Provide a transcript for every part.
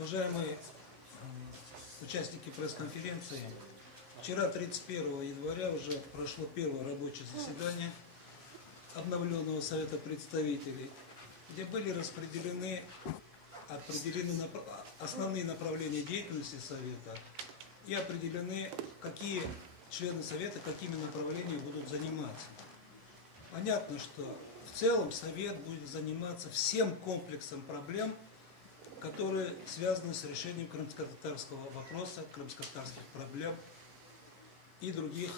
Уважаемые участники пресс-конференции, вчера, 31 января, уже прошло первое рабочее заседание обновленного Совета представителей, где были определены основные направления деятельности Совета и определены, какие члены Совета какими направлениями будут заниматься. Понятно, что в целом Совет будет заниматься всем комплексом проблем, которые связаны с решением крымско-татарского вопроса, крымско-татарских проблем и других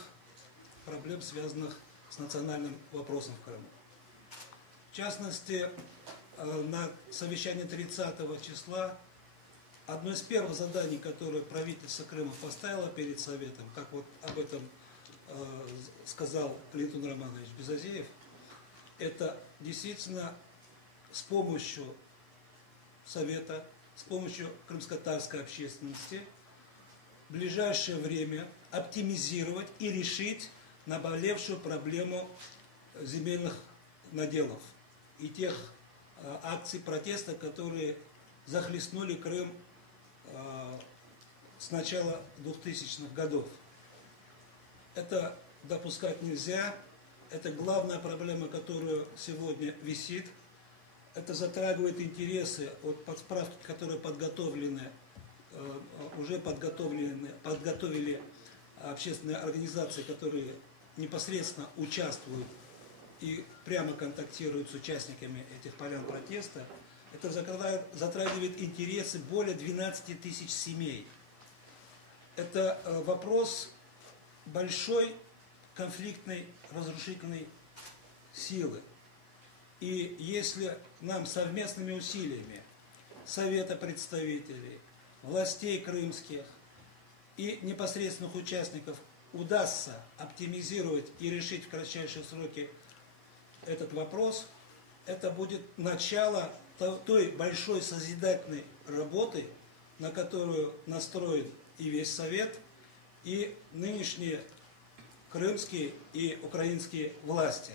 проблем, связанных с национальным вопросом в Крыму. В частности, на совещании 30 числа одно из первых заданий, которое правительство Крыма поставило перед Советом, как вот об этом сказал Леонид Романович Безозеев, это действительно с помощью Совета, с помощью крымско-татарской общественности в ближайшее время оптимизировать и решить наболевшую проблему земельных наделов и тех акций протеста, которые захлестнули Крым с начала 2000-х годов. Это допускать нельзя, это главная проблема, которая сегодня висит. Это затрагивает интересы от справки, которые уже подготовили общественные организации, которые непосредственно участвуют и прямо контактируют с участниками этих полян протеста. Это затрагивает интересы более 12 тысяч семей. Это вопрос большой конфликтной, разрушительной силы. И если нам совместными усилиями Совета представителей, властей крымских и непосредственных участников удастся оптимизировать и решить в кратчайшие сроки этот вопрос, это будет начало той большой созидательной работы, на которую настроен и весь Совет, и нынешние крымские и украинские власти.